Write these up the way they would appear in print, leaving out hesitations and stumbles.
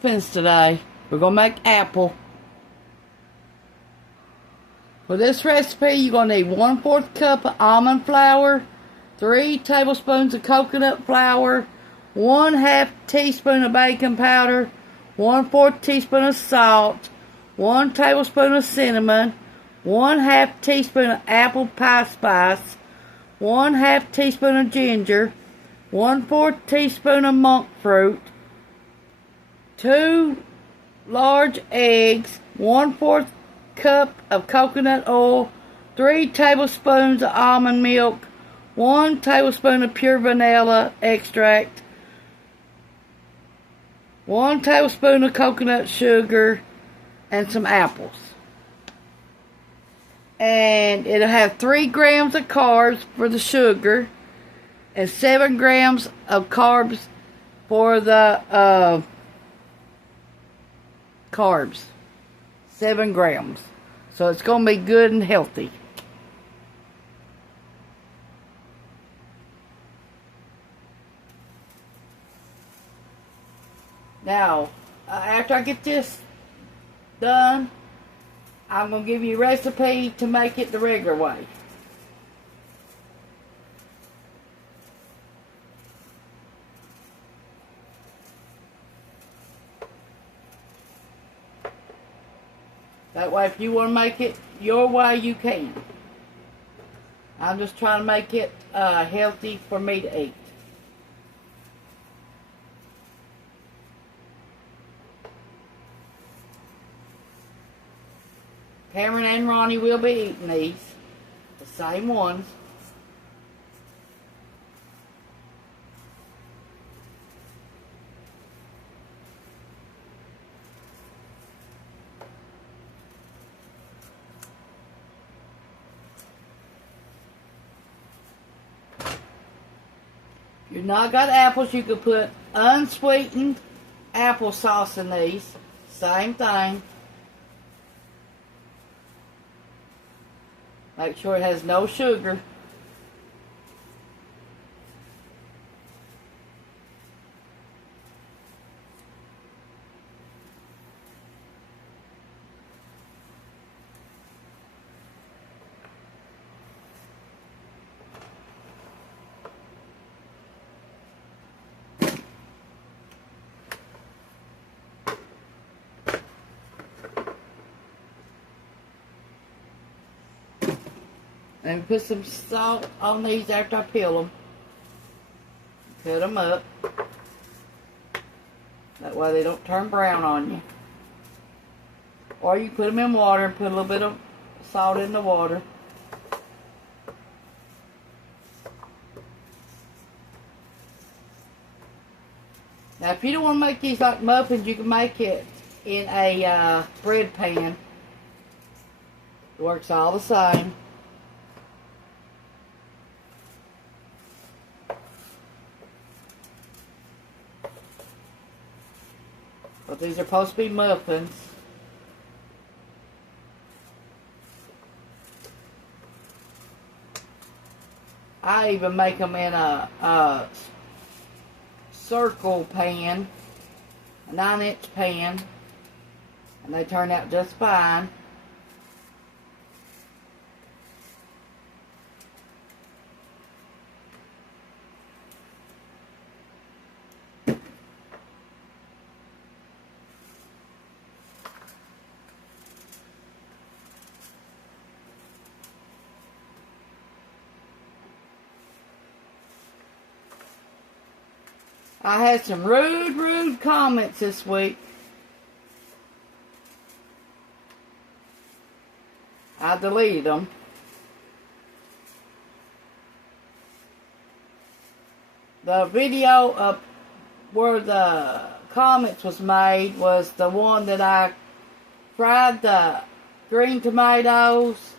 Muffins today. We're going to make apple. For this recipe, you're going to need 1/4 cup of almond flour, 3 tablespoons of coconut flour, 1/2 teaspoon of baking powder, 1/4 teaspoon of salt, 1 tablespoon of cinnamon, 1/2 teaspoon of apple pie spice, 1/2 teaspoon of ginger, 1/4 teaspoon of monk fruit, 2 large eggs, 1/4 cup of coconut oil, 3 tablespoons of almond milk, 1 tablespoon of pure vanilla extract, 1 tablespoon of coconut sugar, and some apples. And it'll have 3 grams of carbs for the sugar and 7 grams of carbs for the carbs. 7 grams. So it's going to be good and healthy. Now, after I get this done, I'm going to give you a recipe to make it the regular way. That way, if you want to make it your way, you can. I'm just trying to make it healthy for me to eat. Cameron and Ronnie will be eating these, the same ones. If you've not got apples, you could put unsweetened applesauce in these. Same thing. Make sure it has no sugar. And put some salt on these after I peel them. Cut them up. That way they don't turn brown on you. Or you put them in water and put a little bit of salt in the water. Now if you don't want to make these like muffins, you can make it in a bread pan. It works all the same. But these are supposed to be muffins. I even make them in a circle pan, a 9-inch pan, and they turn out just fine. I had some rude comments this week. I deleted them. The video of where the comments was made was the one that I fried the green tomatoes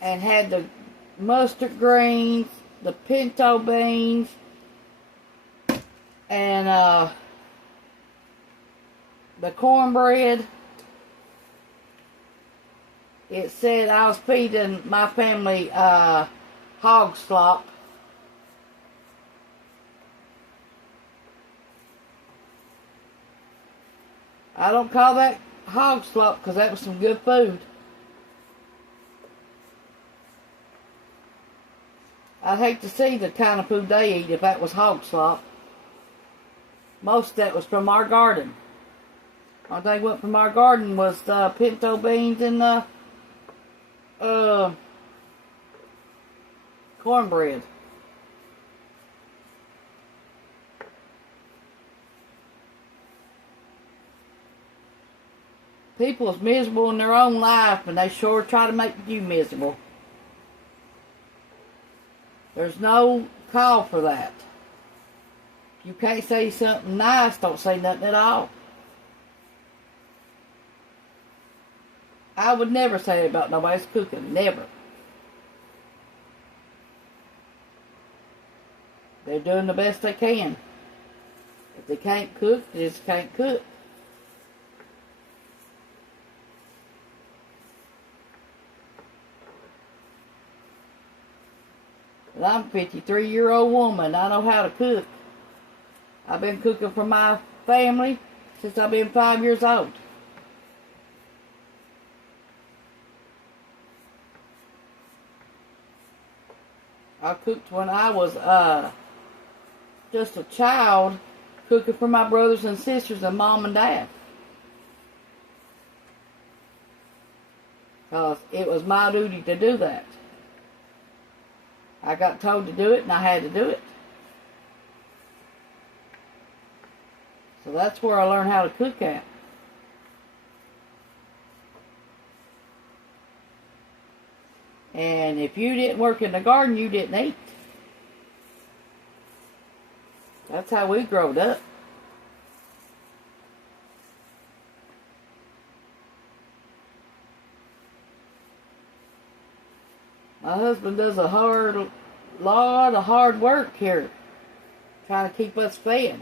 and had the mustard greens, the pinto beans, and the cornbread. It said I was feeding my family hog slop. I don't call that hog slop because that was some good food. I'd hate to see the kind of food they eat if that was hog slop. Most of that was from our garden. Only thing went from our garden was the pinto beans and the cornbread. People is miserable in their own life, and they sure try to make you miserable. There's no call for that. If you can't say something nice, don't say nothing at all. I would never say it about nobody's cooking. Never. They're doing the best they can. If they can't cook, they just can't cook. But I'm a 53-year-old woman. I know how to cook. I've been cooking for my family since I've been 5 years old. I cooked when I was just a child, cooking for my brothers and sisters and mom and dad. Because it was my duty to do that. I got told to do it and I had to do it. So that's where I learned how to cook at. And if you didn't work in the garden, you didn't eat. That's how we growed up. My husband does a lot of hard work here, trying to keep us fed.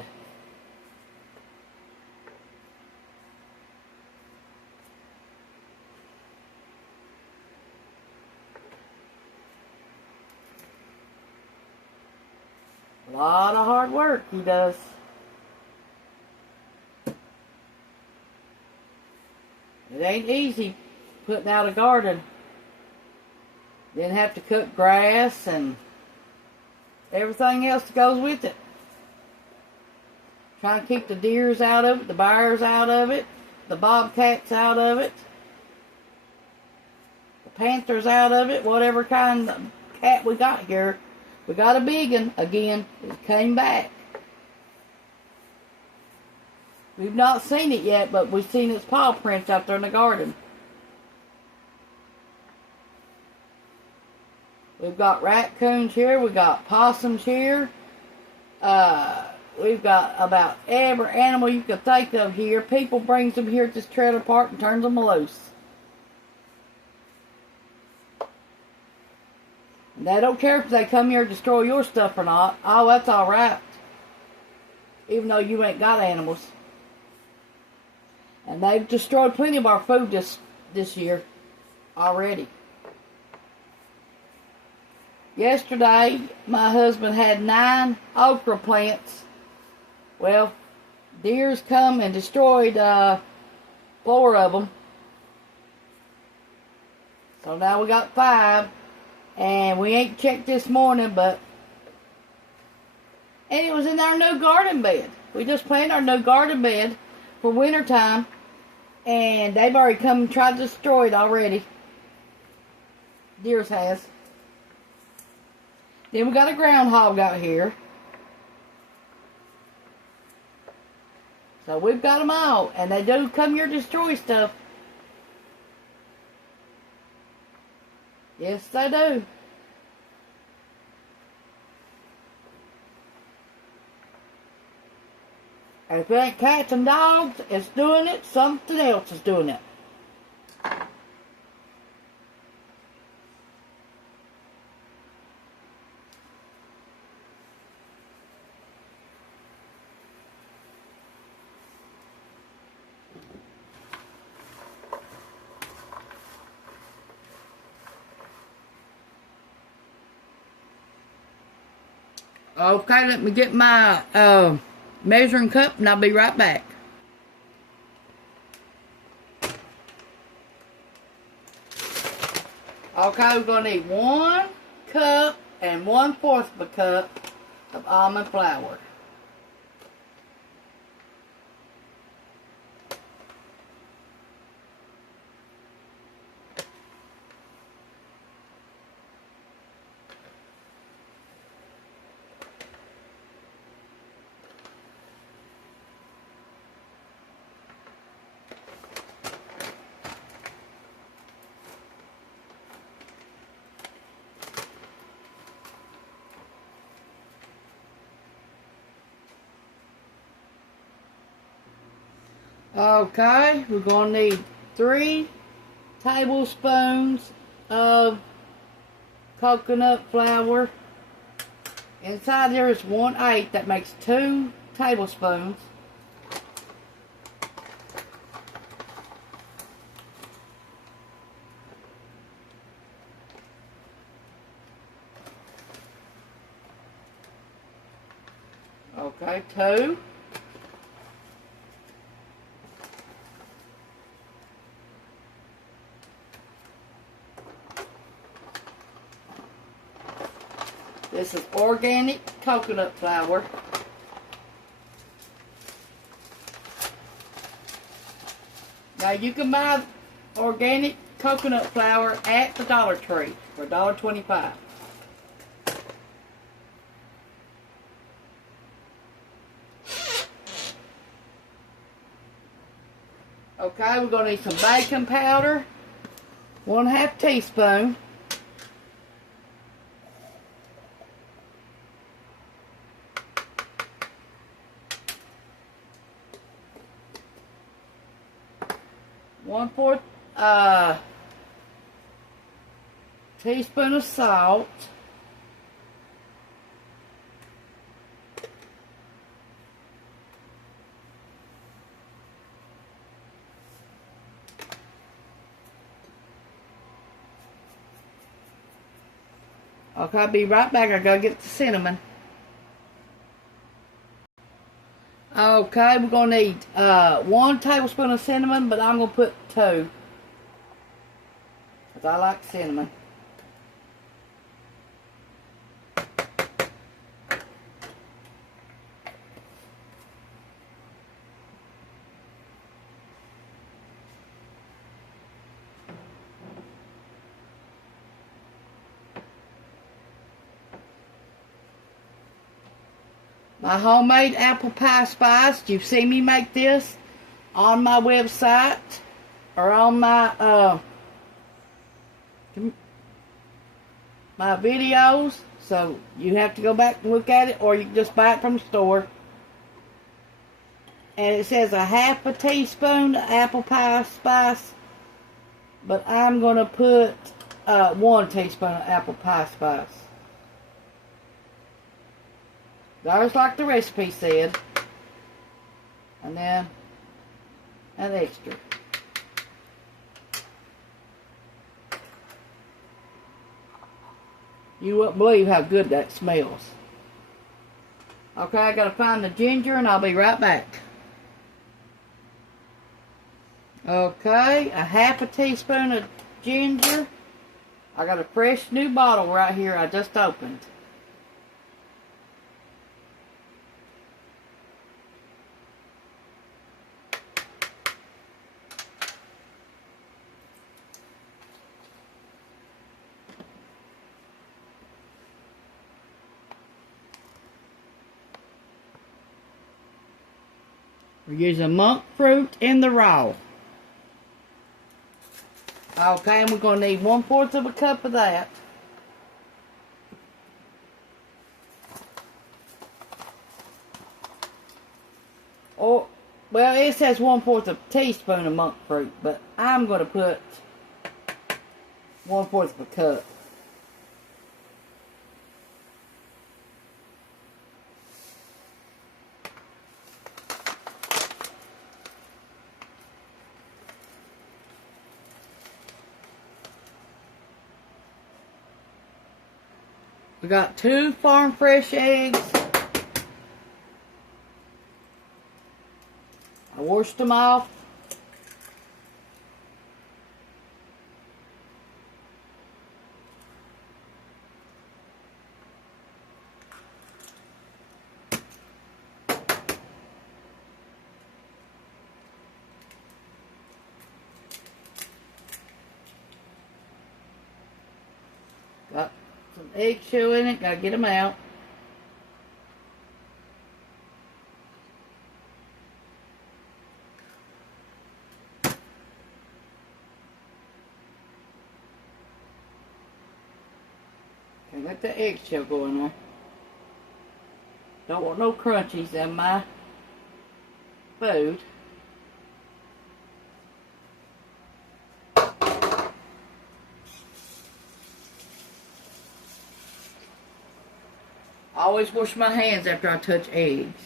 A lot of hard work he does. It ain't easy putting out a garden. Then have to cut grass and everything else that goes with it. Trying to keep the deers out of it, the bears out of it, the bobcats out of it, the panthers out of it, whatever kind of cat we got here. We got a big one again. It came back. We've not seen it yet, but we've seen its paw prints out there in the garden. We've got raccoons here. We've got possums here. We've got about every animal you can think of here. People brings them here at this trailer park and turns them loose. And they don't care if they come here to destroy your stuff or not. Oh, that's all right. Even though you ain't got animals. And they've destroyed plenty of our food this year already. Yesterday, my husband had 9 okra plants. Well, deers come and destroyed 4 of them. So now we got 5. And we ain't checked this morning, and it was in our new garden bed. We just planted our new garden bed for winter time. And they've already come and tried to destroy it already. Deers has. Then we got a groundhog out here. So we've got them all. And they do come here to destroy stuff. Yes, they do. And if it ain't cats and dogs, it's doing it. Something else is doing it. Okay, let me get my measuring cup and I'll be right back. Okay, we're going to need 1 cup and 1/4 of a cup of almond flour. Okay, we're going to need 3 tablespoons of coconut flour. Inside there is 1/8. That makes 2 tablespoons. Okay, 2. This is organic coconut flour. Now you can buy organic coconut flour at the Dollar Tree for $1.25. Okay, we're going to need some baking powder, 1/2 teaspoon. One-fourth teaspoon of salt. Okay, I'll be right back. I gotta get the cinnamon. Okay, we're gonna need 1 tablespoon of cinnamon, but I'm gonna put 2 because I like cinnamon. My homemade apple pie spice. You've seen me make this on my website or on my my videos. So you have to go back and look at it, or you can just buy it from the store. And it says 1/2 teaspoon of apple pie spice, but I'm gonna put 1 teaspoon of apple pie spice. Just like the recipe said. And then an extra. You wouldn't believe how good that smells. Okay, I gotta find the ginger and I'll be right back. Okay, 1/2 teaspoon of ginger. I got a fresh new bottle right here I just opened. We're using monk fruit in the raw. Okay, and we're going to need 1/4 of a cup of that. Or, well, it says 1/4 of a teaspoon of monk fruit, but I'm going to put 1/4 of a cup. We got 2 farm fresh eggs. I washed them off. eggshell in it. Gotta get them out. Okay, let the eggshell go in there. Don't want no crunchies in my food. I always wash my hands after I touch eggs.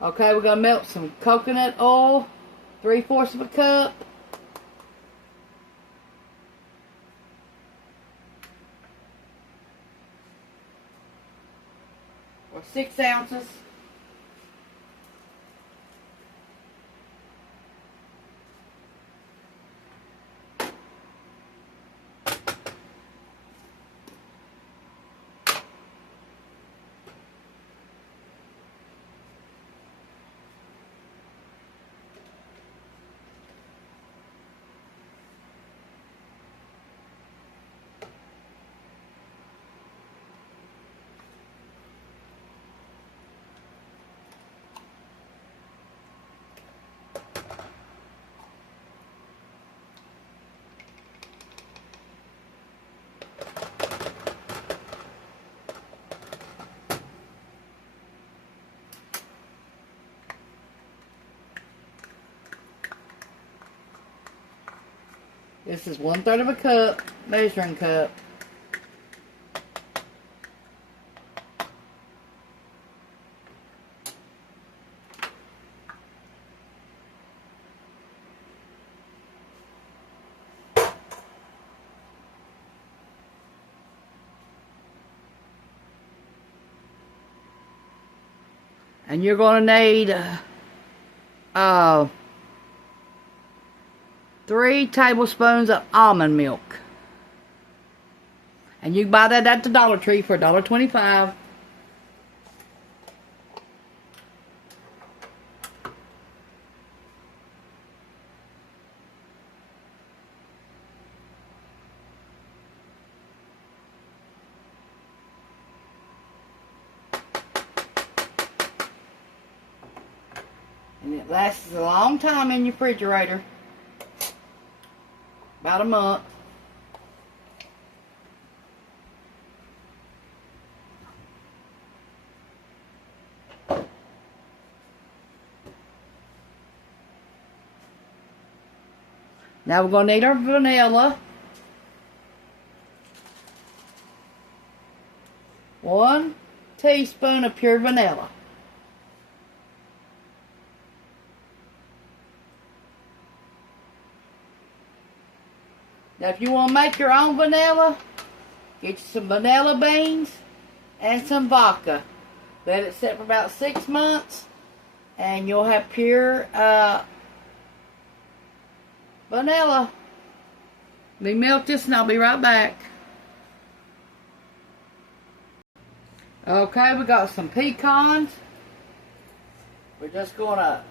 Okay, we're going to melt some coconut oil, 3/4 of a cup. Or 6 ounces. This is 1/3 of a cup, measuring cup. And you're going to need 3 tablespoons of almond milk. And you can buy that at the Dollar Tree for $1.25. And it lasts a long time in your refrigerator. About a month. Now we're going to need our vanilla. 1 teaspoon of pure vanilla. Now if you want to make your own vanilla, get you some vanilla beans and some vodka. Let it sit for about 6 months and you'll have pure vanilla. Let me melt this and I'll be right back. Okay, we got some pecans. We're just going to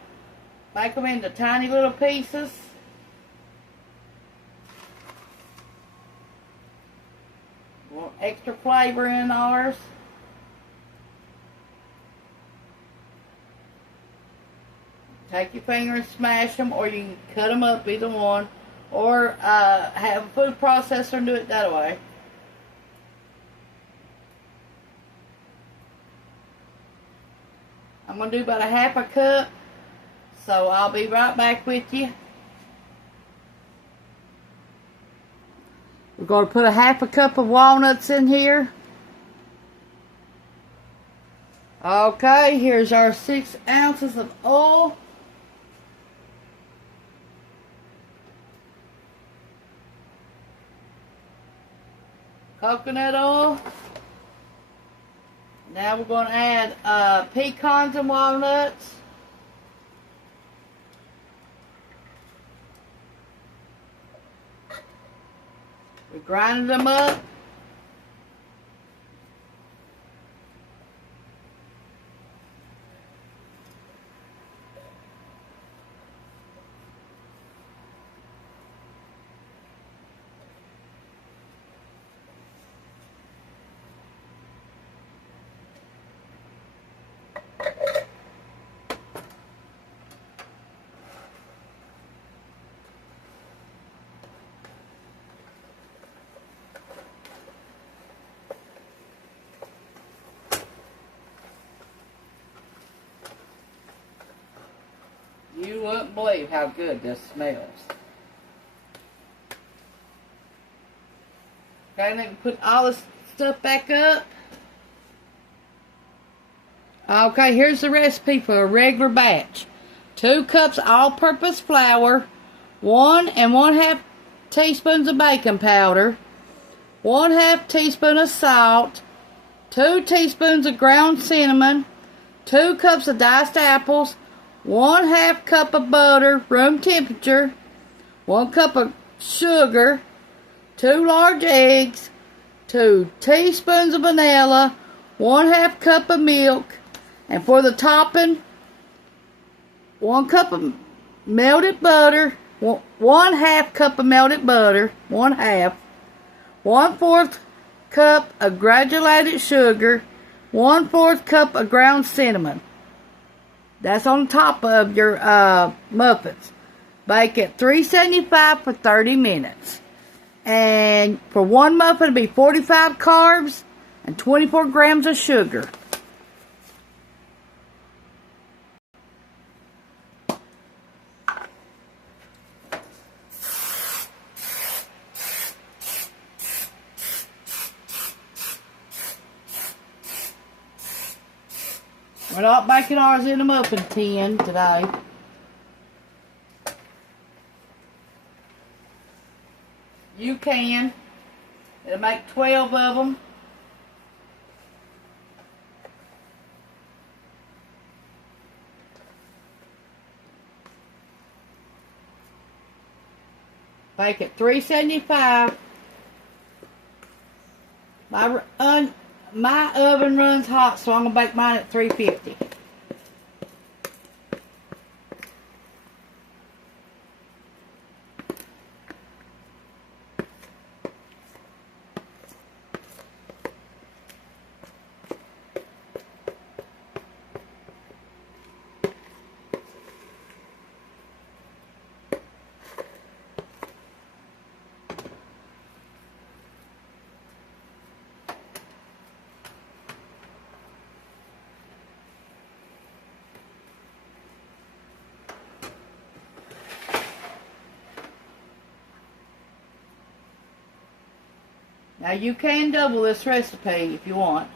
make them into tiny little pieces. Want extra flavor in ours. Take your finger and smash them, or you can cut them up, either one. Or have a food processor and do it that way. I'm going to do about a 1/2 cup. So I'll be right back with you. We're going to put a 1/2 cup of walnuts in here. Okay, here's our 6 ounces of oil. Coconut oil. Now we're going to add pecans and walnuts. We grinded them up. wouldn't believe how good this smells. Okay, then put all this stuff back up. Okay, here's the recipe for a regular batch. 2 cups all-purpose flour, 1 1/2 teaspoons of baking powder, 1/2 teaspoon of salt, 2 teaspoons of ground cinnamon, 2 cups of diced apples, 1/2 cup of butter, room temperature, 1 cup of sugar, 2 large eggs, 2 teaspoons of vanilla, 1/2 cup of milk, and for the topping, 1 cup of melted butter, 1/2 cup of melted butter, 1/2, 1/4 cup of granulated sugar, 1/4 cup of ground cinnamon. That's on top of your muffins. Bake at 375 for 30 minutes. And for one muffin, it'll be 45 carbs and 24 grams of sugar. We're not baking ours in a muffin tin today. You can. It'll make 12 of them. Bake at 375. My oven runs hot, so I'm going to bake mine at 350. Now you can double this recipe if you want.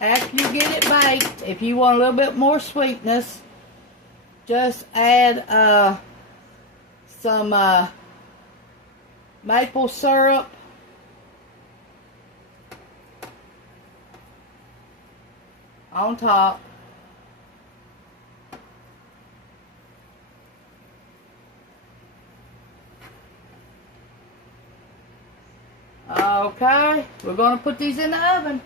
After you get it baked, if you want a little bit more sweetness, just add some maple syrup. On top. Okay, we're going to put these in the oven.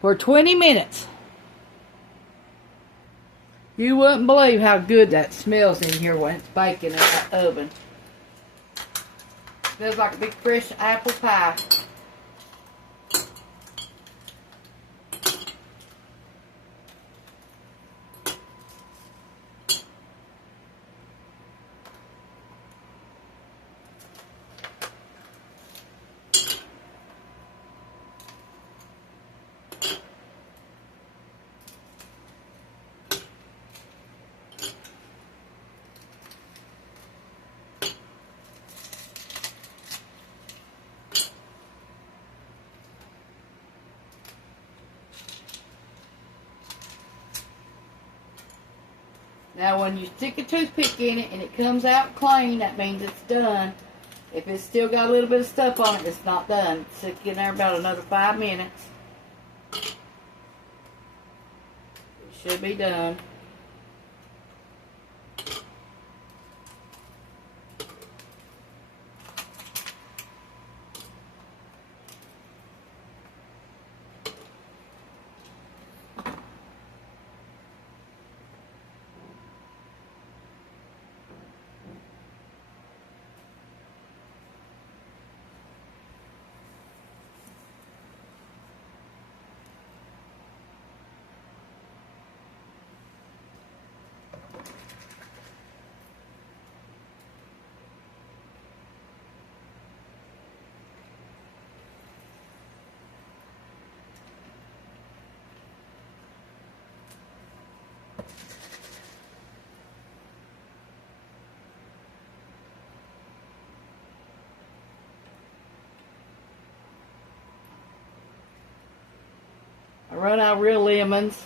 For 20 minutes. You wouldn't believe how good that smells in here when it's baking in that oven. Smells like a big fresh apple pie. Now when you stick a toothpick in it and it comes out clean, that means it's done. If it's still got a little bit of stuff on it, it's not done. Stick it in there about another 5 minutes. It should be done. I run out of real lemons,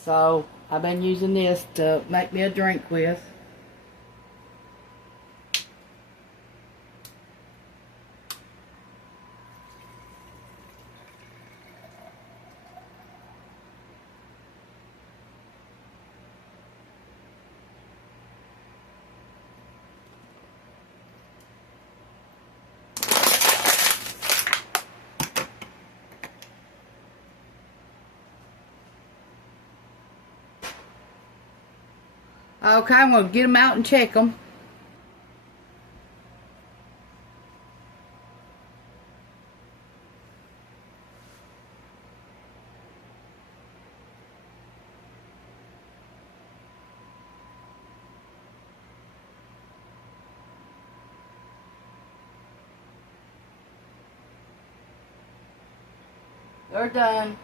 so I've been using this to make me a drink with. Okay, I'm going to get them out and check them. They're done.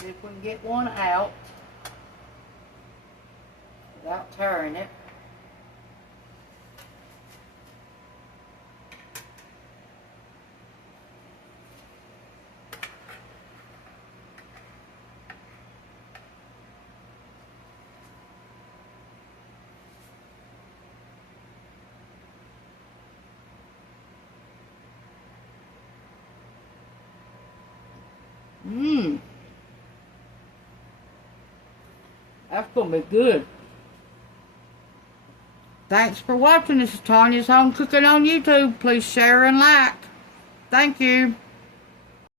See if we can get one out without tearing it. That's going to be good. Thanks for watching. This is Tanya's Home Cooking on YouTube. Please share and like. Thank you.